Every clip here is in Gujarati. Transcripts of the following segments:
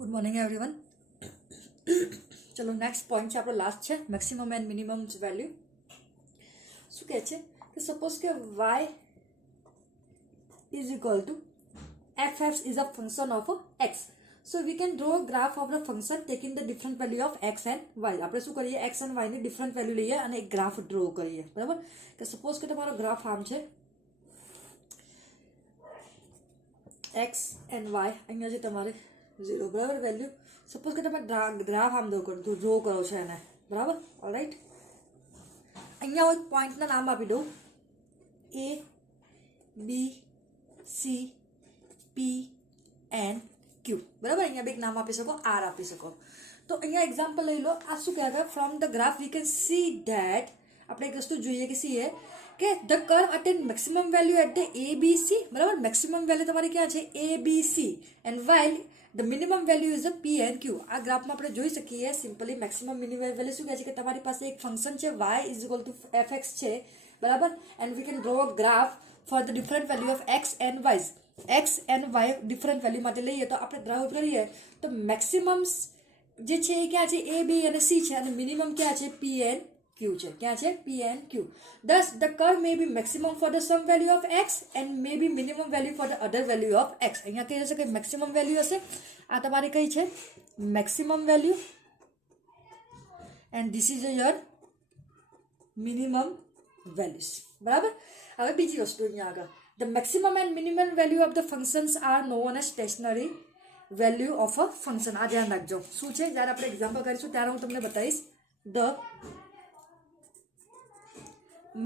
Good morning everyone. ચલો નેક્સ્ટ પોઈન્ટ છે આપણો લાસ્ટ છે મેક્સિમમ એન્ડ મિનિમમ વેલ્યુ. શું કહે છે કે સપોઝ કે y is equal to f(x) is a function of x. So we can draw a graph of the function taking the different value of x and y. આપણે શું કરીએ x and y ની ડિફરન્ટ વેલ્યુ લઈએ અને એક ગ્રાફ ડ્રો કરીએ. બરાબર કે સપોઝ કે તમારો ગ્રાફ આમ છે x and y, અહીંયા જે તમારે 0 બરાબર વેલ્યુ. સપોઝ કે તમે ગ્રાફ આમ ડ્રો કરો છો એને, બરાબર. ઓલરાઈટ, અહીંયા હું એક પોઈન્ટના નામ આપી દઉં A, B, C, P and Q. બરાબર, અહીંયા બે નામ આપી શકો, R આપી શકો. તો અહીંયા એક્ઝામ્પલ લઈ લો. આ શું કહેવાય? From the graph we can see that, આપણે એક વસ્તુ જોઈએ કે સીએ કે the curve attain maximum value at the ABC. બરાબર, મેક્સિમમ વેલ્યુ તમારી ક્યાં છે? ABC. And while the minimum value is a P and Q. આ ગ્રાફમાં આપણે જોઈ શકીએ સિમ્પલી મેક્સિમમ મિનિમમ વેલ્યુ શું કહે છે કે તમારી પાસે એક ફંક્શન છે y is equal two fx છે, બરાબર. And we can draw a graph for the different value of x and y. x and y different value માટે લઈએ તો આપણે ડ્રો કરીએ તો મેક્સિમમ્સ જે છે એ ક્યાં છે? A, B અને C છે, અને મિનિમમ ક્યાં છે? P એન્ડ Q છે. ક્યાં છે? P and Q. Thus the curve may be maximum for the some value of x and may be minimum value for the other value of x. અહીંયા કહી જશે કે મેક્સિમમ વેલ્યુ હશે, આ તમારી કઈ છે? Maximum value, and this is your minimum values. બરાબર. હવે બીજી વસ્તુ અહીંયા આગળ, the maximum and minimum value of the functions are known as stationary value of a function. આ ધ્યાન રાખજો. શું છે? જ્યારે આપણે એક્ઝામ્પલ કરીશું ત્યારે હું તમને બતાવીશ. the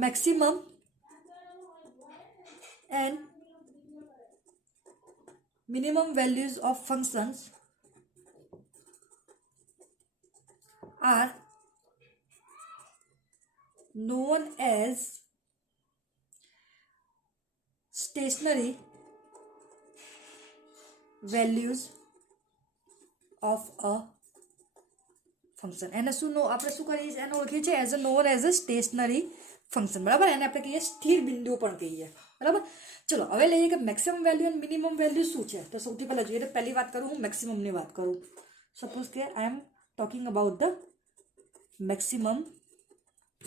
maximum and minimum values of functions are known as stationary values of a function. એને શું આપણે શું કરીએ છીએ? એને ઓળખીએ છીએ as a known as a stationary function. બરાબર, એને આપણે કહીએ સ્થિર બિંદુ પણ કહીએ. બરાબર. ચલો હવે લઈએ કે મેક્સિમમ વેલ્યુ અને મિનિમમ વેલ્યુ શું છે. તો સૌથી પહેલાં જોઈએ તો પહેલી વાત કરું, હું મેક્સિમમની વાત કરું. સપોઝ કે I am talking about the maximum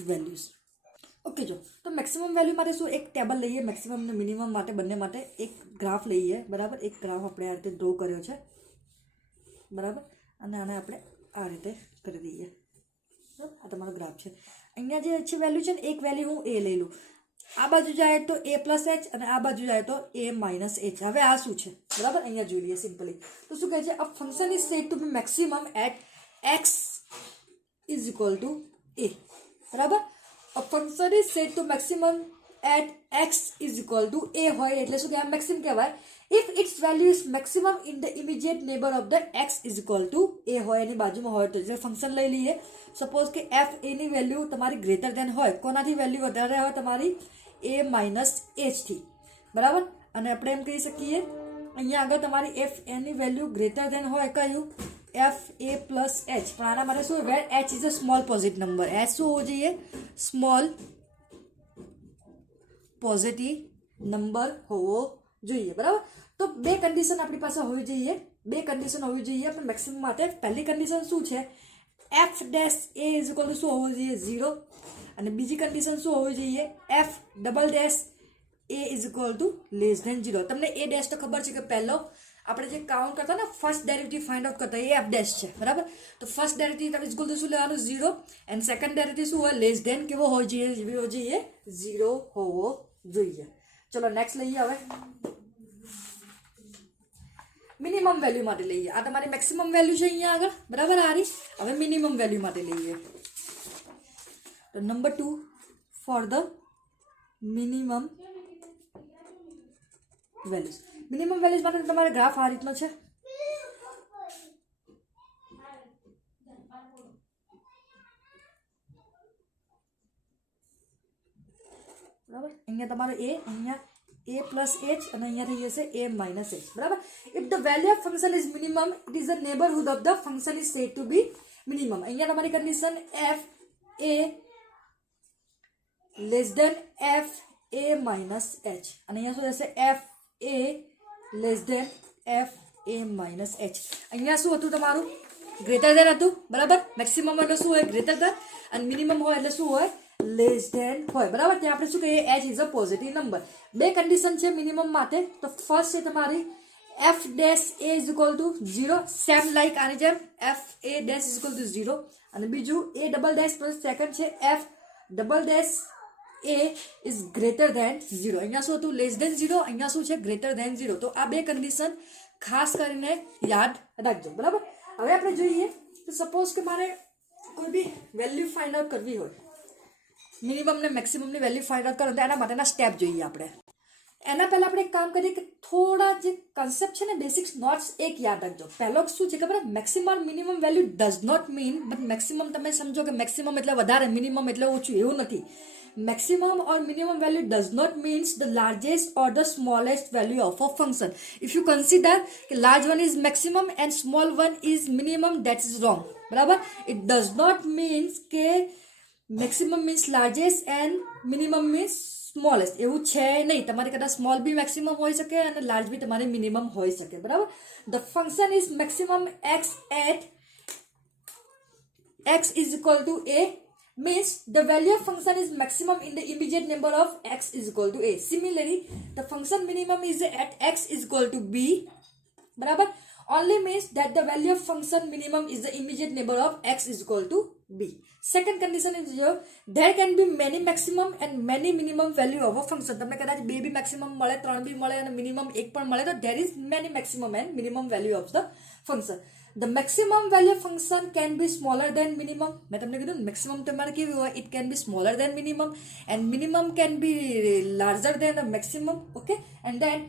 values. Okay, જો તો મેક્સિમમ વેલ્યુ માટે શું એક ટેબલ લઈએ, મેક્સિમમ અને મિનિમમ માટે બંને માટે એક ગ્રાફ લઈએ. બરાબર, એક ગ્રાફ આપણે આ રીતે ડ્રો કર્યો છે, બરાબર, અને આને આપણે આ રીતે કરી દઈએ. આ તમારો ગ્રાફ છે. અહીંયા જે છે વેલ્યુ છે ને, એક વેલ્યુ હું એ લઈ લઉં. આ બાજુ જાય તો A પ્લસ H અને આ બાજુ જાય તો A માઇનસ H. હવે આ શું છે? બરાબર, અહીંયા જોઈ લઈએ સિમ્પલી. તો શું કહે છે? A function is said to be maximum at x is equal to A. બરાબર, a function is said to maximum at x is equal to A હોય એટલે શું કહેવાય? મેક્સિમમ કહેવાય. If its value is maximum in the immediate neighbour of the x is equal to A હોય, એની બાજુમાં હોય તો. જે ફંક્શન લઈ લઈએ, સપોઝ કે f એની વેલ્યુ તમારી ગ્રેટર દેન હોય, કોનાથી વેલ્યુ વધારે હોય? તમારી A માઇનસ Hથી. બરાબર, અને આપણે એમ કહી શકીએ અહીંયા આગળ તમારી f એની વેલ્યુ ગ્રેટર દેન હોય કયું? f A plus H. પણ આના માટે શું? વેર H is a small positive number. H શું હોવો જોઈએ? સ્મોલ પોઝિટિવ નંબર હોવો જોઈએ. બરાબર, તો બે કન્ડિશન આપણી પાસે હોવી જોઈએ, બે કન્ડિશન હોવી જોઈએ પણ મેક્સિમમ માટે. પહેલી કન્ડિશન શું છે? f dash A is equal two શું હોવું જોઈએ? 0. અને બીજી કન્ડિશન શું હોવી જોઈએ? f double dash A is equal to less than 0. તમને A ડેશ તો ખબર છે કે પહેલો આપણે જે કાઉન્ટ કરતા ને ફર્સ્ટ ડેરિવેટિવ ફાઇન્ડ આઉટ કરતા એ f ડેશ છે. બરાબર, તો first derivative is equal two શું લેવાનું? 0. એન્ડ સેકન્ડ ડેરિવેટિવ શું હોય? લેસ ધેન કેવો હોવો જોઈએ? 0 હોવો જોઈએ. ચલો નેક્સ્ટ લઈએ. હવે મિનિમમ વેલ્યુ માટે લઈએ. આ તમારી મેક્સિમમ વેલ્યુ છે અહીંયા આગળ, બરાબર, આ રહી. હવે મિનિમમ વેલ્યુ માટે લઈએ. તો number 2 for the minimum values. Minimum values માટે તમારે ગ્રાફ આ રીતનો છે. બરાબર, અહીંયા તમારો A, અહીંયા A પ્લસ H અને અહીંયા થઈ જશે A માઇનસ H. બરાબર, if the value of function is minimum it is a neighbourhood of the function is said to be minimum. અહીંયા તમારી condition f A less than f A minus H. અને અહીંયા શું થશે? f A less than f a minus H. અહીંયા શું હતું તમારું? ગ્રેટર ધેન હતું, બરાબર. મેક્સિમમ એટલે શું હોય? Greater than. અને મિનિમમ હોય એટલે શું હોય? લેસ ધેન હોય, બરાબર. ત્યાં આપણે શું કહીએ? H is a positive number. બે કન્ડિશન છે મિનિમમ માટે. તો ફર્સ્ટ છે તમારી F dash A is equal to 0, same like આની જેમ F A dash is equal to 0. અને બીજું એ ડબલ ડેશ પ્લસ સેકન્ડ છે F double dash A is greater than 0. અહીંયા શું હતું? Less than 0. અહીંયા શું છે? Greater than 0. તો આ બે કન્ડિશન ખાસ કરીને યાદ રાખજો, બરાબર. હવે આપણે જોઈએ તો સપોઝ કે મારે કોઈ બી વેલ્યુ ફાઇન્ડ આઉટ કરવી હોય, મિનિમમ ને મેક્સિમમની વેલ્યુ ફાઇન્ડ આઉટ કરો તો એના માટેના સ્ટેપ જોઈએ આપણે. એના પહેલાં આપણે એક કામ કરીએ કે થોડા જે કન્સેપ્ટ છે ને, બેસિક્સ નોટ્સ એક યાદ રાખજો. પહેલો શું છે ખબર? Maximum minimum value does not mean, but maximum તમે સમજો કે મેક્સિમમ એટલે વધારે, મિનિમમ એટલે ઓછું, એવું નથી. Maximum or minimum value does not means the largest or the smallest value of a function. If you consider large one is maximum and small one is minimum, that is wrong, બરાબર. It does not means કે maximum means largest and minimum means smallest. એવું છે નહીં. તમારે કદાચ સ્મોલ બી મેક્સિમમ હોઈ શકે અને લાર્જ બી તમારે મિનિમમ હોઈ શકે, બરાબર. The function is maximum x at x is equal to a means the value of function is maximum in the immediate number of x is equal to a. Similarly, the function minimum is at x is equal to b, barabar, only means that the value of function minimum is the immediate number of x is equal to b. Second condition is here, there can be many maximum and many minimum value of a function. તમને કદાચ બે બી મેક્સિમમ મળે, ત્રણ બી મળે અને મિનિમમ એક પણ મળે તો there is many maximum and minimum value of the function. The maximum value of function can be smaller than minimum. मैं તમને કીધું maximum તમારે કેવી હોય? It can be smaller than minimum and minimum can be larger than the maximum. Okay, and then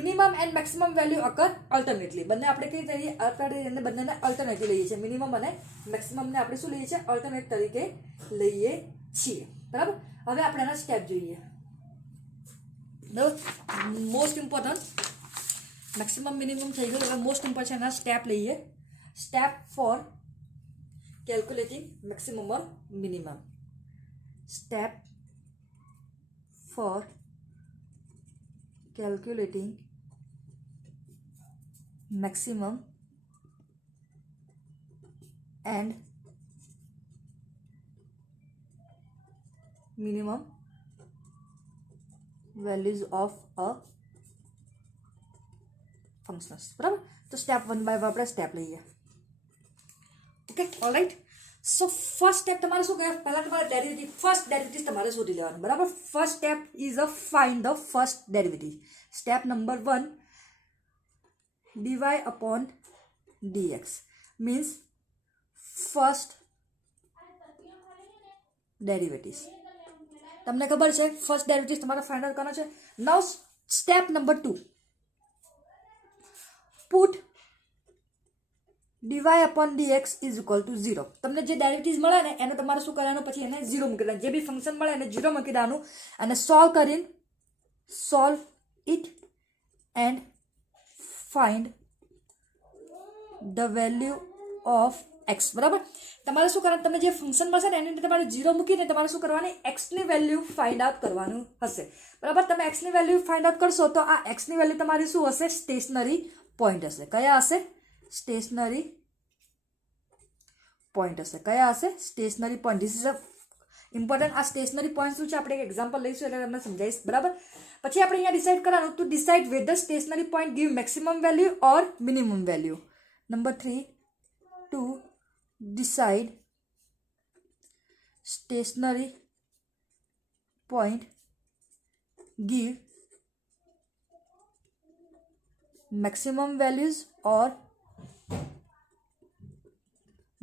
minimum and maximum value occur alternately. બંને આપણે કઈ તરીકે આપણે બંનેને અલ્ટરનેટિવ લઈએ છીએ. મિનિમમ અને મેક્સિમમ ને આપણે શું લઈએ છીએ? અલ્ટરનેટ તરીકે લઈએ છીએ, બરાબર. હવે આપણે એના સ્ટેપ જોઈએ, બરાબર. મોસ્ટ ઇમ્પોર્ટન્ટ મેક્સિમમ મિનિમમ થઈ ગયું. હવે મોસ્ટ ઇમ્પોર્ટન્ટ એના સ્ટેપ લઈએ. Step for calculating maximum or minimum. Step for calculating maximum and minimum values of a functions, બરાબર. તો સ્ટેપ 1 બાય 1 આપણે સ્ટેપ લઈએ. Okay, alright. So first step તમારે શું કહેવાય? પહેલાં તમારે ડેરિવેટિવ, ફર્સ્ટ ડેરિવેટિવ તમારે શોધી લેવાનું, બરાબર. First step is a find the first derivative. Step number 1, dy upon dx means first derivative. તમને ખબર છે ફર્સ્ટ ડેરિવેટિવ તમારે ફાઇન્ડ આઉટ કરવાનો છે. નાઉ step number 2, put dy upon dx is equal to 0. તમને જે ડેરિવેટિવ્સ મળે ને એને તમારે શું કરવાનું? પછી એને 0 મૂકી દેવાનું. જે બી ફંક્શન મળે એને 0 મૂકી દેવાનું અને solve it and find the value of x, બરાબર. તમારે શું કરવાનું? તમને જે ફંક્શન મળશે ને એની તમારે 0 મૂકીને તમારે શું કરવાની? x ની વેલ્યુ ફાઇન્ડ આઉટ કરવાનું હશે, બરાબર. તમે x ની વેલ્યુ ફાઇન્ડ આઉટ કરશો તો આ x ની વેલ્યુ તમારી શું હશે? સ્ટેશનરી પોઈન્ટ હશે. કયા હશે? સ્ટેશનરી પોઈન્ટ હશે. કયા હશે? Stationary point. This is a important. આ સ્ટેશનરી પોઈન્ટ શું છે? આપણે એક એક્ઝામ્પલ લઈશું એટલે તમને સમજાવીશ, બરાબર. પછી આપણે અહીંયા ડિસાઇડ કરવાનું to decide whether stationary point give maximum value or minimum value. Number 3, to decide stationary point give maximum values or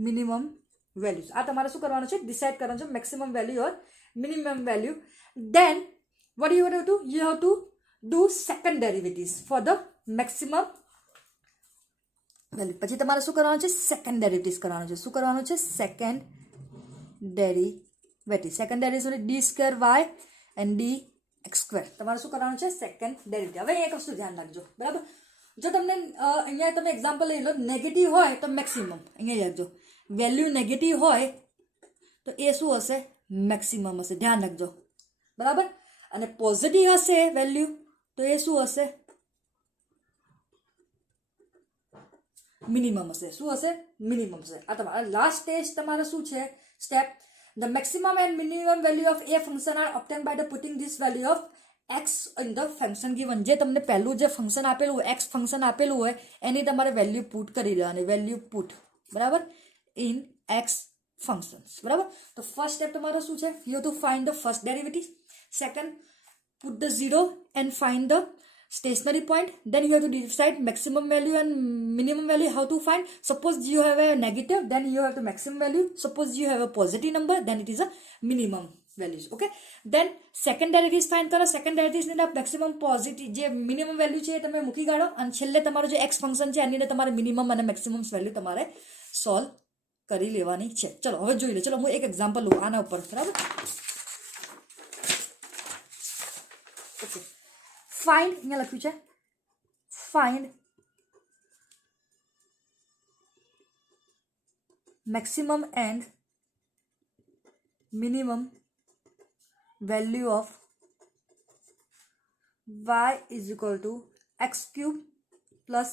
minimum values. આ તમારે શું કરવાનું છે? ડિસાઇડ કરવાનું છે maximum value or minimum value. Then what you have to do? You have to do second derivatives for the maximum value. પછી તમારે શું કરવાનું છે? સેકન્ડ ડેરિવેટિવ્સ કરવાનું છે. શું કરવાનું છે? Second derivative. Second derivative D square Y and D X square. તમારે શું કરવાનું છે? Second derivative. હવે એક વસ્તુ ધ્યાન રાખજો, બરાબર. જો તમને અહીંયા તમે એક્ઝામ્પલ લઈ લો, નેગેટિવ હોય તો મેક્સિમમ. અહીંયા રાખજો, વેલ્યુ નેગેટિવ હોય તો એ શું હશે? મેક્સિમમ હશે. ધ્યાન રાખજો, બરાબર. અને પોઝિટિવ હશે વેલ્યુ તો એ શું હશે? મિનિમમ હશે. શું હશે? મિનિમમ હશે. આ તમારા લાસ્ટ સ્ટેજ તમારે શું છે? Step the maximum and minimum value of a function are obtain by the putting this value of x in the function given. જે તમને પહેલું જે ફંક્શન આપેલું હોય, એક્સ ફંક્શન આપેલું હોય, એની તમારે વેલ્યુ પુટ કરી દેવાની. વેલ્યુ પુટ, બરાબર, ઇન એક્સ ફંક્શન્સ. બરાબર. તો ફર્સ્ટ સ્ટેપ તમારો શું છે? You to find the first derivative. Second, put the zero and find the stationary point. Then you have to decide maximum value and minimum value. How to find? Suppose you have a negative, then you have the maximum value. Suppose you have a positive number, then it is a minimum values. Okay. Then second derivative find કરો. second derivative ની maximum positive જે minimum value છે એ તમે મૂકી કાઢો અને છેલ્લે તમારો જે x ફંક્શન છે એની તમારે minimum અને maximum value તમારે સોલ્વ કરી લેવાની છે. ચલો હવે જોઈ લે. ચલો હું એક એક્ઝામ્પલ લઉં આના ઉપર. બરાબર. ફાઇન્ડ, અહીંયા લખ્યું છે find maximum and minimum value of y is equal two x cube plus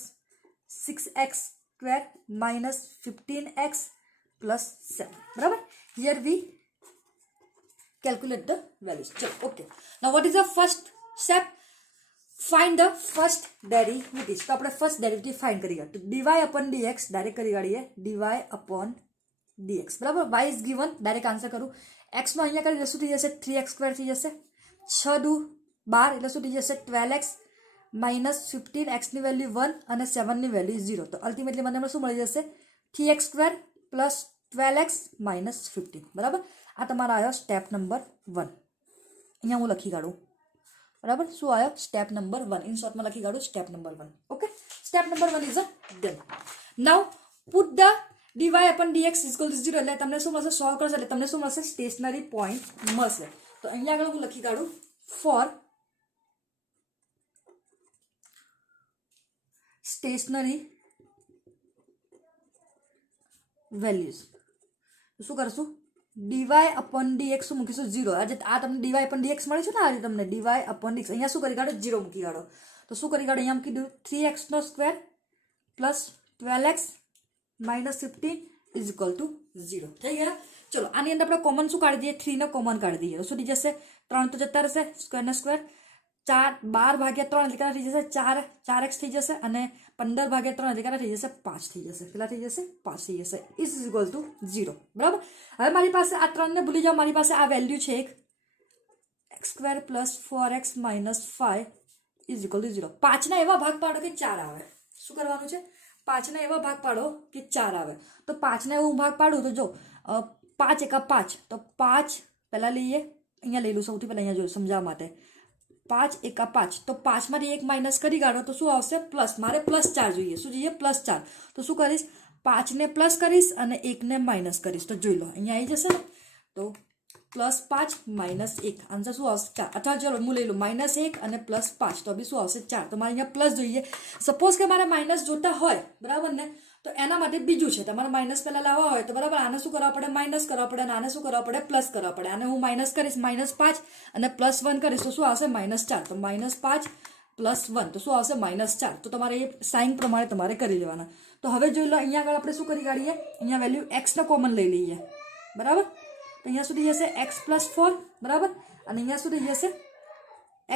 6x square minus 15x plus 7. બરાબર. Here we calculate the values. ચલો okay. Now what is the first step? Find the first derivative. તો આપણે ફર્સ્ટ ડેરિવેટિવ ફાઇન્ડ કરી કાઢીએ. તો ડીવાય અપોન ડીએક્સ ડાયરેક્ટ કરી કાઢીએ. Dy upon dx. બરાબર. Y is given. Direct answer કરું. એક્સમાં અહીંયા કરી શું થઈ જશે? 3x સ્ક્વેર થઈ જશે. 6 દુ 12 એટલે શું થઈ જશે? 12x minus 15. એક્સની વેલ્યુ 1 અને 7ની વેલ્યુ 0. તો અલ્ટિમેટલી મને શું મળી જશે? 3x square plus 12x minus 15. બરાબર. આ તમારો આવ્યો સ્ટેપ નંબર 1. અહીંયા હું લખી કાઢું. બરાબર. શું આવ્યો? Step number 1. ઇન શોર્ટમાં લખી કાઢું step number 1. Okay. Step number 1 is done. Now put the dy upon dx is equal to 0. એટલે તમને શું મળશે? સોલ્વ કરશો એટલે તમને શું મળશે? સ્ટેશનરી પોઈન્ટ મળશે. તો અહીંયા આગળ હું લખી કાઢું ફોર સ્ટેશનરી વેલ્યુઝ. શું કરશું? dy upon dx શું મૂકીશું? 0. આજે આ તમને dy upon dx મળે છે ને, આજે તમને dy upon dx અહીંયા શું કરી કાઢો? 0 મૂકી કાઢો. તો શું કરી કાઢો? અહીંયા મૂકી દઉં 3x નો square plus 12x minus 15 is equal to 0. થઈ ગયા. ચલો આની અંદર આપણે કોમન શું કાઢી દઈએ? 3 ને કોમન કાઢી દઈએ. તો શું થઈ જશે? 3 તો જતા રહેશે. સ્ક્વેર ને સ્ક્વેર 12 ભાગ્યા 3 એટલે કેટલા થઈ જશે? 4x થઈ જશે અને 15 ભાગ્યા 3 એટલે કેટલા થઈ જશે? 5 થઈ જશે. કેટલા થઈ જશે? 5 થઈ જશે. Is equal to 0. બરાબર. હવે મારી પાસે આ 3 ને ભૂલી જાઓ. મારી પાસે આ વેલ્યુ છે એક x square plus 4x minus 5 is equal to 0. 5 ના એવા ભાગ પાડો કે 4 આવે. શું કરવાનું છે? 5 ના એવા ભાગ પાડો કે 4 આવે. તો 5 ના એવું ભાગ પાડું તો જો 5 એકા 5. તો 5 પહેલાં લઈએ. અહીંયા લઈ લઉં સૌથી પહેલાં. અહીંયા જો સમજાવવા માટે 5 એકા 5. તો 5 માંથી 1 માઇનસ કરી કાઢો તો શું આવશે? પ્લસ. મારે પ્લસ 4 જોઈએ. શું જોઈએ? પ્લસ 4. તો શું કરીશ? 5 ને પ્લસ કરીશ અને 1 ને માઇનસ કરીશ. તો જોઈ લો અહીંયા આવી જશે ને. તો પ્લસ 5 માઇનસ 1 આન્સર શું આવશે? 4. અથવા ચલો હું લઈ લઉં માઇનસ 1 અને પ્લસ 5. તો બી શું આવશે? 4. તો મારે અહીંયા પ્લસ જોઈએ. સપોઝ કે મારે માઇનસ જોતા હોય, બરાબર ને, તો એના માટે બીજું છે. તમારે માઇનસ પહેલાં લાવવા હોય તો બરાબર આને શું કરવા પડે? માઇનસ કરવા પડે. અને આને શું કરવા પડે? પ્લસ કરવા પડે. આને હું માઇનસ કરીશ માઇનસ 5 અને પ્લસ 1 કરીશ તો શું આવશે? માઇનસ 4. તો માઇનસ 5 પ્લસ 1 તો શું આવશે? માઇનસ 4. તો તમારે એ સાઇન પ્રમાણે તમારે કરી લેવાના. તો હવે જોઈ લો અહીંયા આગળ આપણે શું કરી કાઢીએ? અહીંયા વેલ્યુ એક્સને કોમન લઈ લઈએ. બરાબર. તો અહીંયા સુધી જશે x પ્લસ 4. બરાબર. અને અહીંયા સુધી જશે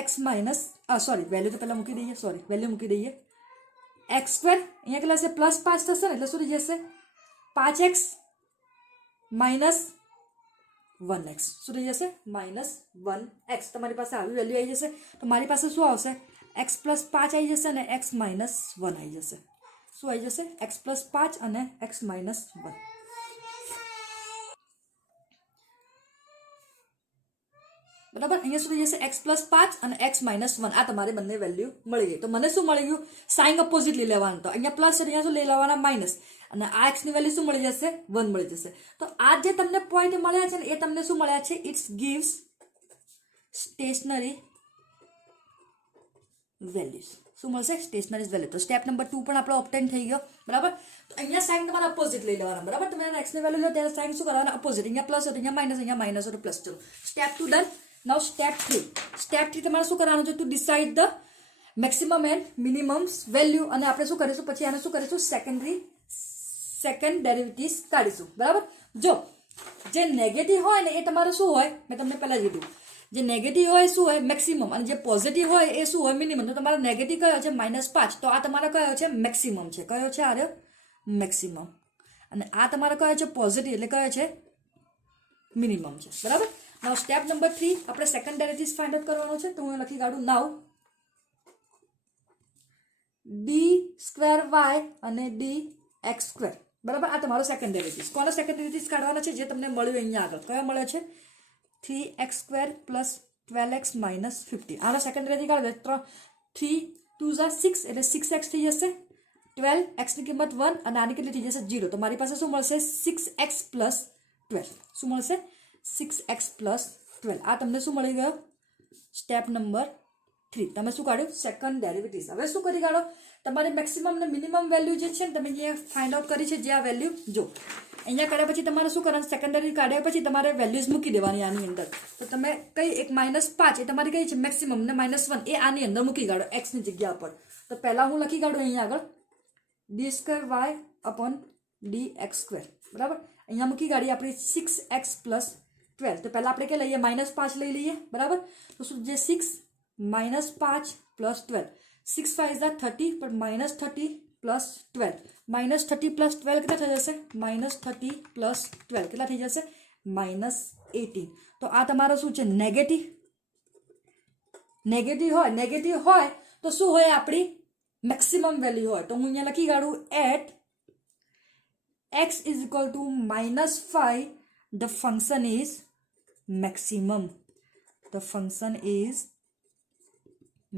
x માઇનસ સોરી વેલ્યુ તો પહેલાં મૂકી દઈએ. સોરી વેલ્યુ મૂકી દઈએ. x સ્ક્વેર અહીંયા કેટલા છે? પ્લસ 5 થશે ને એટલે શું થઈ જશે? 5x minus 1x. શું થઈ જશે? Minus 1x. તમારી પાસે આવી વેલ્યુ આવી જશે. તો મારી પાસે શું આવશે? x પ્લસ 5 આવી જશે અને x માઇનસ 1 આવી જશે. શું આવી જશે? x પ્લસ 5 અને x માઇનસ 1. બરાબર. અહીંયા સુધી જશે x પ્લસ 5 અને x માઇનસ 1. આ તમારે બંને વેલ્યુ મળી ગઈ. તો મને શું મળી ગયું? સાઇન અપોઝિટ લઈ લેવાનું. તો અહીંયા પ્લસ છે, અહીંયા શું લઈ લેવાના? માઇનસ. અને આ x ની વેલ્યુ શું મળી જશે? 1 મળી જશે. તો આ જે તમને પોઈન્ટ મળ્યા છે ને એ તમને શું મળ્યા છે? It's gives stationary values. શું મળશે? Stationary value. તો સ્ટેપ નંબર 2 પણ આપણો ઓપ્ટેન થઈ ગયો. બરાબર. તો અહીંયા સાઇન તમારે અપોઝિટ લઈ લેવાના. બરાબર. તમે x ની વેલ્યુ લો ત્યારે સાઇન શું કરવાના? અપોઝિટ. અહીંયા પ્લસ હતો, અહીંયા માઇનસ હતો, પ્લસ. ચલો સ્ટેપ 2 ડન. નાઉ સ્ટેપ 3. સ્ટેપ 3 તમારે શું કરવાનું છે? Two decide the maximum and minimum value, અને આપણે શું કરીશું પછી આને શું કરીશું સેકન્ડ ડેરિવેટિવ્સ કાઢીશું. બરાબર. જો જે નેગેટિવ હોય ને એ તમારે શું હોય, મેં તમને પહેલા જ કીધું, જે નેગેટિવ હોય શું હોય મેક્સિમમ, અને જે પોઝિટિવ હોય એ શું હોય મિનિમમ. તો તમારો નેગેટિવ કયો છે -5, તો આ તમારો કયો છે મેક્સિમમ છે. કયો છે આ મેક્સિમમ, અને આ તમારો કયો છે પોઝિટિવ, એટલે કયો છે મિનિમમ છે. બરાબર. નાવ સ્ટેપ નંબર 3 આપણે સેકન્ડ ડેરિવેટિવ્સ ફાઇન્ડ આઉટ કરવાનો છે. તો હું લખી કાઢું નાવ d² અને dx². બરાબર. આ તમારો સેકન્ડ ડેરિવેટિવ્સ. કોનો સેકન્ડ ડેરિવેટિવ્સ કાઢવાનો છે? જે તમને મળ્યું અહીંયા આગળ. કયો મળ્યો છે? 3x² + 12x - 15. આનો સેકન્ડ ડેરિવેટિવ કાઢો. 3 2 6 એટલે 6x થઈ જશે. 12 x ની કિંમત 1 અને આની કેટલી થઈ જશે 0. તો મારી પાસે શું મળશે 6x + 12. શું મળશે 6x + 12. આ તમને શું મળી ગયો? Step number 3. તમે શું કાઢ્યું? Second derivatives. હવે શું કરી કાઢો? તમારે મેક્સિમમ ને મિનિમમ વેલ્યુ જે છે ને તમે જે ફાઇન્ડ આઉટ કરી છે, જે આ વેલ્યુ જો અહીંયા કાઢ્યા પછી તમારે શું કરવાનું? સેકન્ડરી કાઢ્યા પછી તમારે વેલ્યુઝ મૂકી દેવાની આની અંદર. તો તમે કઈ એક -5 એ તમારી કઈ છે મેક્સિમમ, ને -1 એ આની અંદર મૂકી કાઢો x ની જગ્યા પર. તો પહેલા હું લખી કાઢું અહીંયા આગળ d² y/dx². બરાબર. અહીંયા મૂકી કાઢીએ આપણી 6x + 12. તો પહેલા આપણે કે લઈએ -5 લઈ લઈએ. બરાબર. તો શું જે 6 -5 + 12, 6 5 30, પણ -30 + 12, -30 + 12 કેટલા થઈ જશે? -30 + 12 કેટલા થઈ જશે? -18. તો આ તમારો શું છે? નેગેટિવ હોય તો શું હોય? આપણી મેક્સિમમ વેલ્યુ હોય. તો હું અહીંયા લખી કાઢું at x = -5 the function is maximum. The function is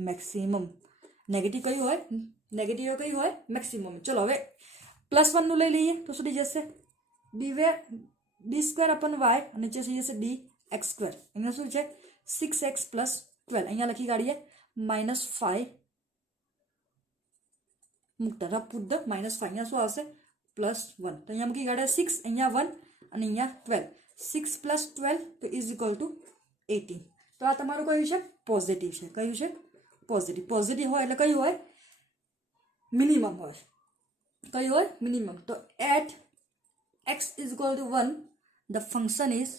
maximum. Negative કયું હોય? નેગેટિવ કયું હોય? મેક્સિમમ. ચલો હવે +1 નું લઈ લઈએ. તો શું થઈ જશે? d² y અને નીચે થઈ જશે dx². અહીંયા શું છે? 6x + 12. અહીંયા લખી કાઢીએ -5 મૂકતા રફ પુટ ધ -5. અહીંયા શું આવશે? +1. તો અહીંયા મૂકી કાઢ્યા 6, અહીંયા 1 અને અહીંયા 12. 6 + 12 તો = 18. તો આ તમારું કયું છે? પોઝિટિવ છે. કયું છે? પોઝિટિવ હોય એટલે કયું હોય? મિનિમમ હોય. કયું હોય? મિનિમમ. તો at x = 1 the function is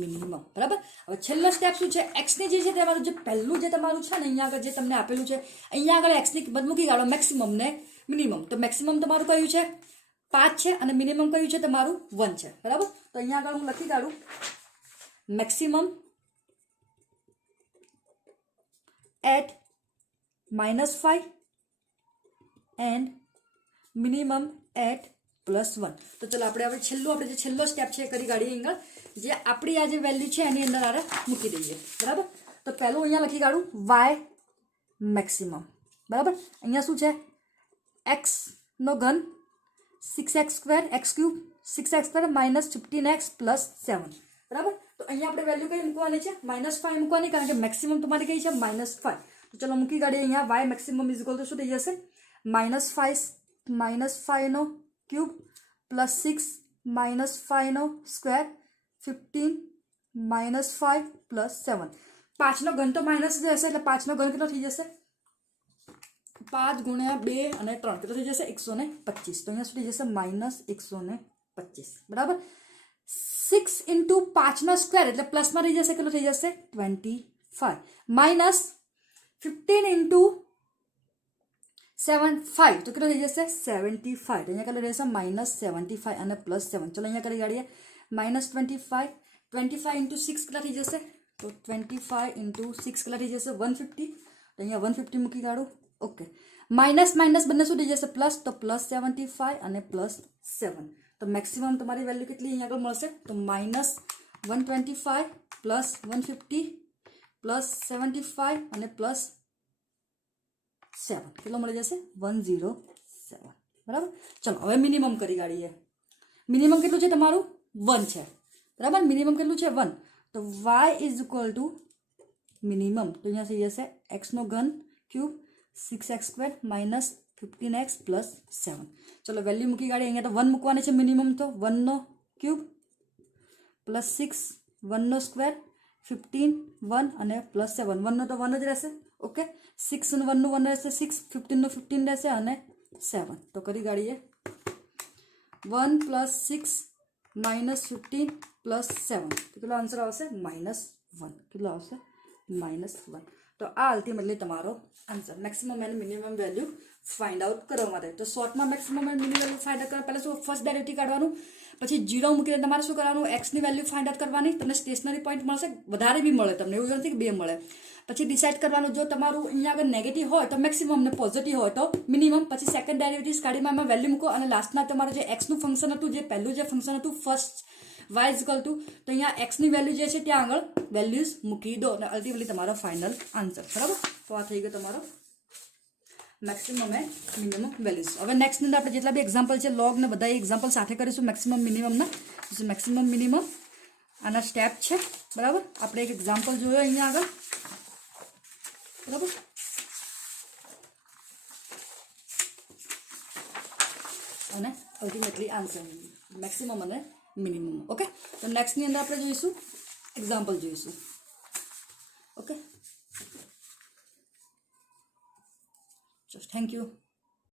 minimum. બરાબર. હવે છેલ્લો સ્ટેપ શું છે? x ની જે છે તમારું જે પહેલું જે તમારું છે ને અહીંયા આગળ જે તમને આપેલું છે, અહીંયા આગળ x ની કિંમત મૂકી કાઢો મેક્સિમમ ને મિનિમમ. તો મેક્સિમમ તમારું કયું છે? 5 છે અને મિનિમમ કયું છે? તમારું 1 છે. બરાબર. તો અહીંયા આગળ હું લખી કાઢું maximum at -5 and minimum at +1. તો ચલો આપણે હવે આપણે જે છેલ્લો સ્ટેપ છે એ કરી કાઢીએ. અહીંયા જે આપણી આ જે વેલ્યુ છે એની અંદર આરે મૂકી દઈએ. બરાબર. તો પહેલું અહીંયા લખી કાઢું y મેક્સિમમ. બરાબર. અહીંયા શું છે? x નો ઘન 6x² x³ 6x² -15x + 7. બરાબર. તો અહીંયા આપણે વેલ્યુ કઈ મૂકવાની છે? -5 મૂકવાની, કારણ કે મેક્સિમમ તમારી કઈ છે? -5. તો ચલો મૂકી કાઢીએ. અહીંયા y મેક્સિમમ = શું થઈ જશે? -5 + 6 -5 15 -5 + 7. 5 નો ઘન તો માઇનસ જ હશે, એટલે 5 નો ઘન કેટલો થઈ જશે? 5 × 2 અને 3 કેટલો થઈ જશે? 125. તો અહીંયા શું થઈ જશે? -125. બરાબર. 6 × 5 ² એટલે પ્લસમાં થઈ જશે. કેટલો થઈ જશે? 25. -15 × 7 5 તો કેટલો થઈ જશે? 75. તો અહીંયા કેટલો રહેશે? -75 અને +7. ચલો અહીંયા કરી કાઢીએ. -25 25 × 6 કેટલા થઈ જશે? તો 25 × 6 કેટલા થઈ જશે? 150. તો અહીંયા 150 મૂકી કાઢું. ઓકે. માઇનસ બંને શું થઈ જશે? પ્લસ. તો +75 અને +7. તો મેક્સિમમ તમારી વેલ્યુ કેટલી અહીંયા આગળ મળશે? તો -125 +150 +75 અને +7 કેટલો મળી જશે? 107. બરાબર. ચલો હવે મિનિમમ કરી કાઢીએ. મિનિમમ કેટલું છે તમારું? 1 છે. બરાબર. મિનિમમ કેટલું છે? 1. તો y = મિનિમમ તો અહીંયા થઈ જશે x³ 6x² -15x + 7. ચલો વેલ્યુ મૂકી કાઢીએ. અહીંયા તો 1 મૂકવાની છે મિનિમમ. તો 1³ + 6 1નો સ્ક્વેર 15 1 અને +7 1નો તો 1 જ રહેશે ઓકે 6 નું 1નું 1 રહેશે 6 15 નું 15 રહેશે અને 7 તો કરી કાઢીએ 1 + 6 - 15 + 7 તો કેટલો આન્સર આવશે -1 કેટલો આવશે -1 તો આ અલ્ટિમેટલી તમારો answer maximum and minimum value find out કરવા માટે તો શોર્ટમાં maximum and minimum value find out કરવા પહેલાં શું ફર્સ્ટ ડેરિવેટિવ કાઢવાનું પછી 0 મૂકીને તમારે શું કરવાનું એક્સની વેલ્યુ ફાઇન્ડ આઉટ કરવાની તમને સ્ટેશનરી પોઈન્ટ મળશે વધારે બી મળે તમને એવું નથી કે 2 મળે પછી ડિસાઇડ કરવાનું જો તમારું અહીંયા આગળ નેગેટિવ હોય તો મેક્સિમમ ને પોઝિટિવ હોય તો મિનિમમ પછી સેકન્ડ ડેરિવેટિવ્સ કાઢીમાં એમાં વેલ્યુ મૂકો અને લાસ્ટમાં તમારું જે એક્સનું ફંક્શન હતું જે પહેલું જે ફંક્શન હતું ફર્સ્ટ y = તો અહીંયા એક્સની વેલ્યુ જે છે ત્યાં આગળ વેલ્યુઝ મૂકી દો અને અલ્ટિમેટલી તમારો ફાઇનલ આન્સર બરાબર તો આ થઈ ગયો તમારો મેક્સિમમ એન્ડ મિનિમમ વેલ્યુઝ હવે નેક્સ્ટની અંદર આપણે જેટલા બી એક્ઝામ્પલ છે લોગ ને બધા એક્ઝામ્પલ સાથે કરીશું મેક્સિમમ મિનિમમના મેક્સિમમ મિનિમમ આના સ્ટેપ છે બરાબર આપણે એક એક્ઝામ્પલ જોયો અહીંયા આગળ બરાબર અને અલ્ટિમેટલી આન્સર મેક્સિમમ અને મિનિમમ ઓકે તો નેક્સ્ટની અંદર આપણે જોઈશું એક્ઝામ્પલ જોઈશું ઓકે થેન્ક યુ